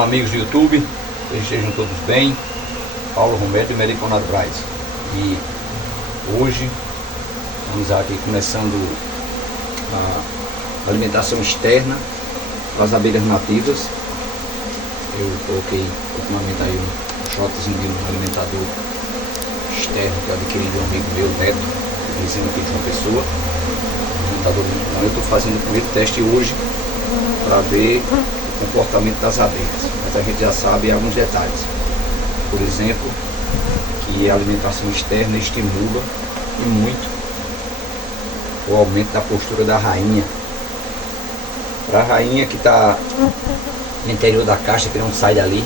Então, amigos do YouTube, estejam todos bem. Paulo Romero de Meliconado Braz. E hoje vamos aqui começando a alimentação externa das abelhas nativas. Eu coloquei ultimamente aí um shotzinho de um alimentador externo que eu adquiri de um amigo meu, Neto, vizinho aqui de uma pessoa. Eu estou fazendo com ele teste hoje para ver o comportamento das abelhas, mas a gente já sabe alguns detalhes. Por exemplo, que a alimentação externa estimula e muito o aumento da postura da rainha. Para a rainha que está no interior da caixa, que não sai dali,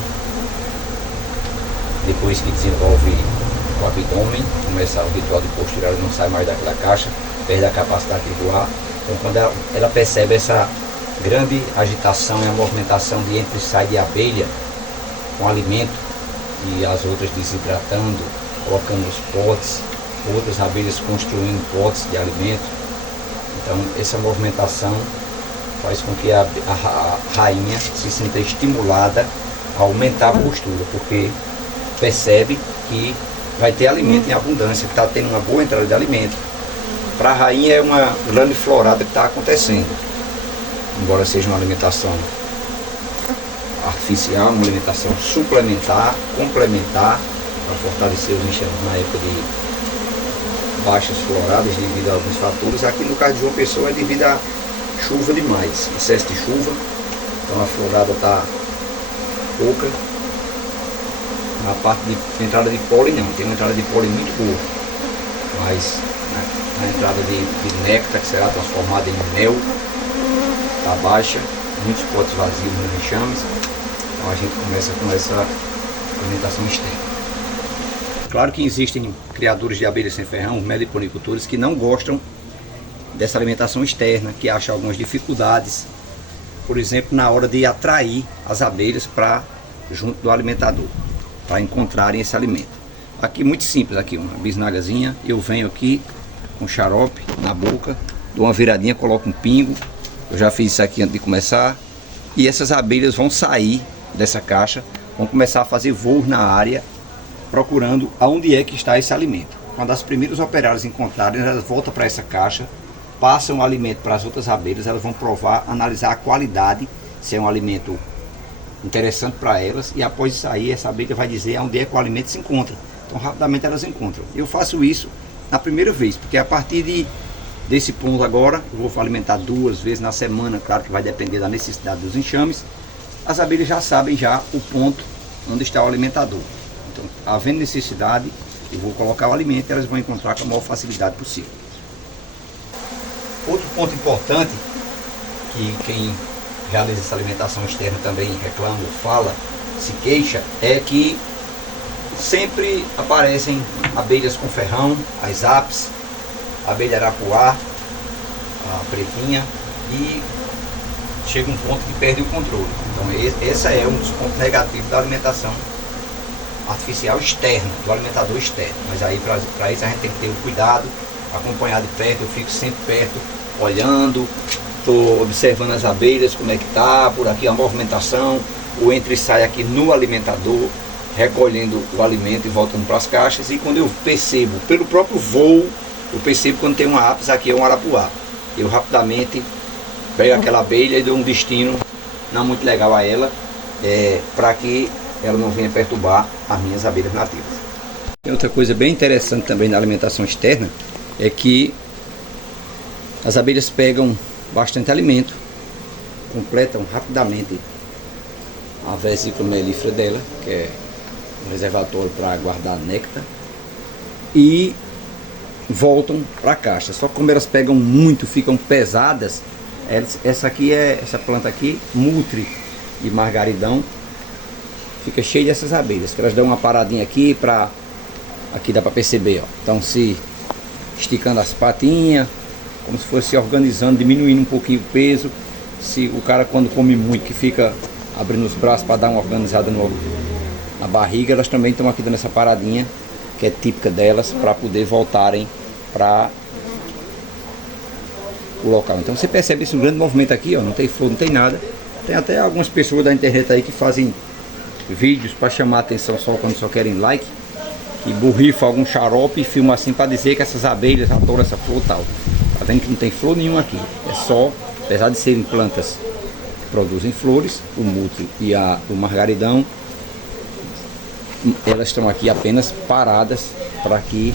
depois que desenvolve o abdômen, começa o ritual de postura, ela não sai mais daquela caixa, perde a capacidade de voar. Então, quando ela percebe essa grande agitação e a movimentação de entra e sai de abelha com alimento e as outras desidratando, colocando os potes, outras abelhas construindo potes de alimento, então essa movimentação faz com que a rainha se sinta estimulada a aumentar a postura, porque percebe que vai ter alimento em abundância, que está tendo uma boa entrada de alimento. Para a rainha é uma grande florada que está acontecendo, embora seja uma alimentação artificial, uma alimentação suplementar, complementar, para fortalecer os enxames na época de baixas floradas devido a alguns fatores. Aqui no caso de João Pessoa é devido a chuva demais, excesso de chuva, então a florada está pouca. Na parte de entrada de pólen não, tem uma entrada de pólen muito boa, mas a entrada de néctar, que será transformada em mel, está baixa, muitos potes vazios nos enxames. Então a gente começa com essa alimentação externa. Claro que existem criadores de abelhas sem ferrão, meliponicultores, que não gostam dessa alimentação externa, que acham algumas dificuldades, por exemplo, na hora de atrair as abelhas para junto do alimentador, para encontrarem esse alimento. Aqui muito simples, aqui uma bisnagazinha, eu venho aqui com xarope na boca, dou uma viradinha, coloco um pingo. Eu já fiz isso aqui antes de começar. E essas abelhas vão sair dessa caixa, vão começar a fazer voos na área, procurando aonde é que está esse alimento. Quando as primeiras operárias encontrarem, elas voltam para essa caixa, passam o alimento para as outras abelhas, elas vão provar, analisar a qualidade, se é um alimento interessante para elas, e após isso aí, essa abelha vai dizer aonde é que o alimento se encontra. Então rapidamente elas encontram. Eu faço isso na primeira vez, porque a partir desse ponto agora, eu vou alimentar 2 vezes na semana, claro que vai depender da necessidade dos enxames. As abelhas já sabem já o ponto onde está o alimentador. Então, havendo necessidade, eu vou colocar o alimento e elas vão encontrar com a maior facilidade possível. Outro ponto importante, que quem realiza essa alimentação externa também reclama, fala, se queixa, é que sempre aparecem abelhas com ferrão, as apis, a abelha arapuá, a pretinha, e chega um ponto que perde o controle. Então esse é um dos pontos negativos da alimentação artificial externa, do alimentador externo. Mas aí para isso a gente tem que ter o cuidado, acompanhar de perto. Eu fico sempre perto, olhando, estou observando as abelhas, como é que está, por aqui a movimentação, o entra e sai aqui no alimentador, recolhendo o alimento e voltando para as caixas. E quando eu percebo, pelo próprio voo, eu percebo quando tem uma apis, aqui é um arapuá. Eu rapidamente pego aquela abelha e dou um destino não muito legal a ela, para que ela não venha perturbar as minhas abelhas nativas. E outra coisa bem interessante também na alimentação externa é que as abelhas pegam bastante alimento, completam rapidamente a vesícula melífera dela, que é um reservatório para guardar néctar, e voltam para a caixa. Só que como elas pegam muito, ficam pesadas, essa planta aqui, mutre de margaridão, fica cheia dessas abelhas, que elas dão uma paradinha aqui, aqui dá para perceber, ó. Então se esticando as patinhas, como se fosse se organizando, diminuindo um pouquinho o peso. Se o cara quando come muito, que fica abrindo os braços para dar uma organizada na barriga, elas também estão aqui dando essa paradinha, que é típica delas, para poder voltarem para o local. Então você percebe esse grande movimento aqui, ó, não tem flor, não tem nada, Tem até algumas pessoas da internet aí que fazem vídeos para chamar a atenção só quando só querem like, e borrifa algum xarope e filma assim para dizer que essas abelhas adoram essa flor tal. Tá vendo que não tem flor nenhuma aqui, é só, apesar de serem plantas que produzem flores, o mútil e o margaridão, elas estão aqui apenas paradas para que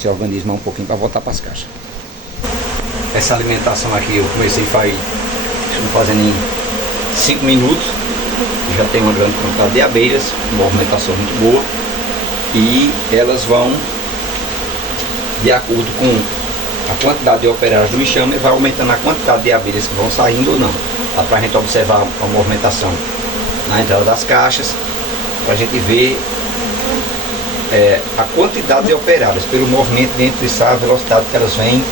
se organizem um pouquinho para voltar para as caixas. Essa alimentação aqui eu comecei fazendo em 5 minutos, já tem uma grande quantidade de abelhas, uma movimentação muito boa, e elas vão, de acordo com a quantidade de operários do enxame, vai aumentando a quantidade de abelhas que vão saindo ou não. Dá para a gente observar a movimentação na entrada das caixas, para a gente ver a quantidade de operários, pelo movimento de entra e sai, a velocidade que elas vêm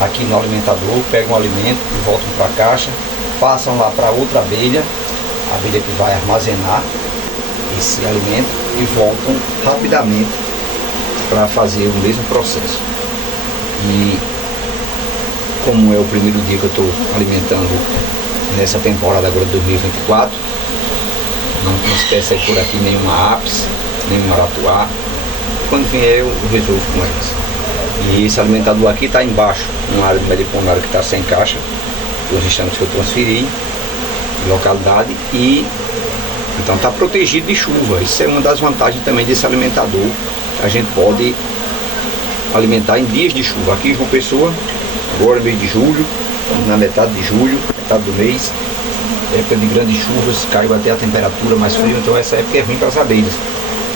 aqui no alimentador, pegam o alimento e voltam para a caixa, passam lá para outra abelha, a abelha que vai armazenar esse alimento, e voltam rapidamente para fazer o mesmo processo. E como é o primeiro dia que eu estou alimentando nessa temporada agora de 2024, não tem espécie por aqui, nenhuma apis, nenhuma aratuá. Quando vier eu resolvo com elas. E esse alimentador aqui está embaixo, uma área de meliponário que está sem caixa, os enxames que eu transferi de localidade, e então está protegido de chuva. Isso é uma das vantagens também desse alimentador. A gente pode alimentar em dias de chuva. Aqui em João Pessoa, agora mês de julho, estamos na metade de julho, metade do mês, época de grandes chuvas, caiu até a temperatura mais fria, então essa época é ruim para as abelhas.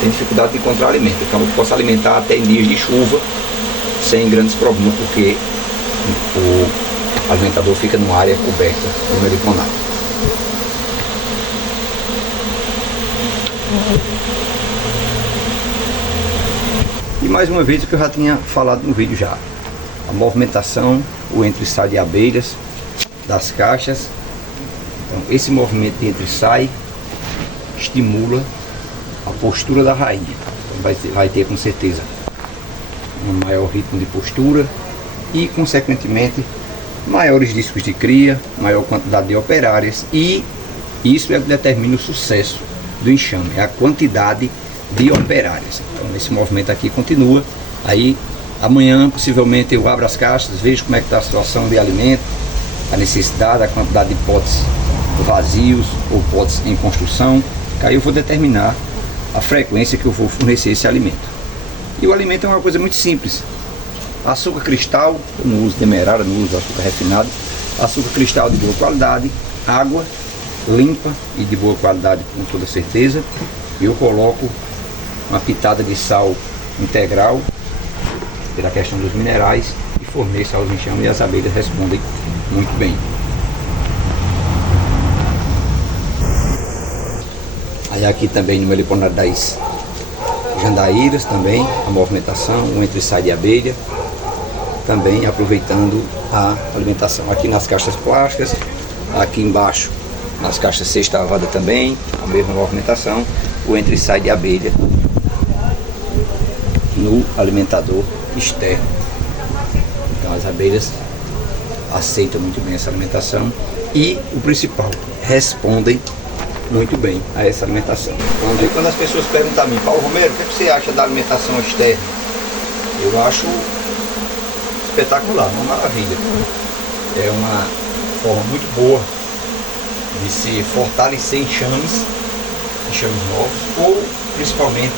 Tem dificuldade de encontrar alimento. Então eu posso alimentar até em dias de chuva sem grandes problemas, porque o alimentador fica numa área coberta por meliponato. E mais uma vez o que eu já tinha falado no vídeo já, a movimentação, o entra e sai de abelhas das caixas. Então esse movimento de entra e sai estimula a postura da rainha. Então vai ter com certeza um maior ritmo de postura e consequentemente maiores discos de cria, maior quantidade de operárias, e isso é o que determina o sucesso do enxame, é a quantidade de operárias. Então esse movimento aqui continua. Aí amanhã possivelmente eu abro as caixas, vejo como é que está a situação de alimento, a necessidade, a quantidade de potes vazios ou potes em construção, que aí eu vou determinar a frequência que eu vou fornecer esse alimento. E o alimento é uma coisa muito simples: açúcar cristal, eu não uso demerara, não uso açúcar refinado, açúcar cristal de boa qualidade, água limpa e de boa qualidade com toda certeza. Eu coloco uma pitada de sal integral pela questão dos minerais e forneço aos enxames, e as abelhas respondem muito bem. Aí aqui também no meliponário das jandaíras também a movimentação, o entra e sai de abelha, também aproveitando a alimentação aqui nas caixas plásticas, aqui embaixo nas caixas sextavada também a mesma movimentação, o entra e sai de abelha no alimentador externo. Então as abelhas aceitam muito bem essa alimentação e, o principal, respondem muito bem a essa alimentação. Quando as pessoas perguntam a mim: Paulo Romero, o que você acha da alimentação externa? Eu acho espetacular, uma maravilha. É uma forma muito boa de se fortalecer enxames novos, ou principalmente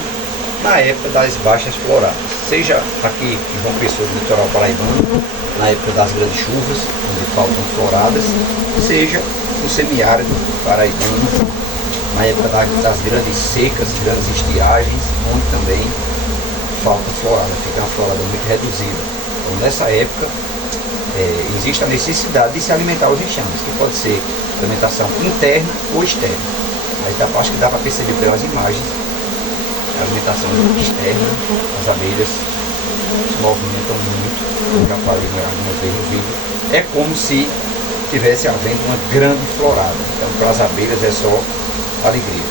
na época das baixas floradas, seja aqui em João Pessoa, no litoral paraibano, na época das grandes chuvas, onde faltam floradas, seja no semiárido paraibano, na época das grandes secas, grandes estiagens, onde também falta florada, fica uma florada muito reduzida. Então nessa época existe a necessidade de se alimentar os enxames, que pode ser alimentação interna ou externa, mas acho que dá para perceber pelas imagens, a alimentação externa, as abelhas se movimentam muito, eu já falei algumas vezes no vídeo, é como se tivesse havendo uma grande florada. Então para as abelhas é só alegria.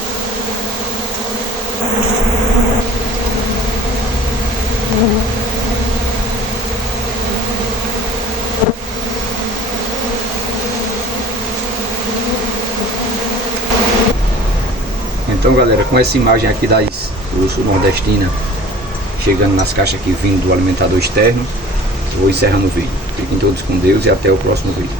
Então galera, com essa imagem aqui das urso nordestina chegando nas caixas aqui vindo do alimentador externo, eu vou encerrando o vídeo. Fiquem todos com Deus e até o próximo vídeo.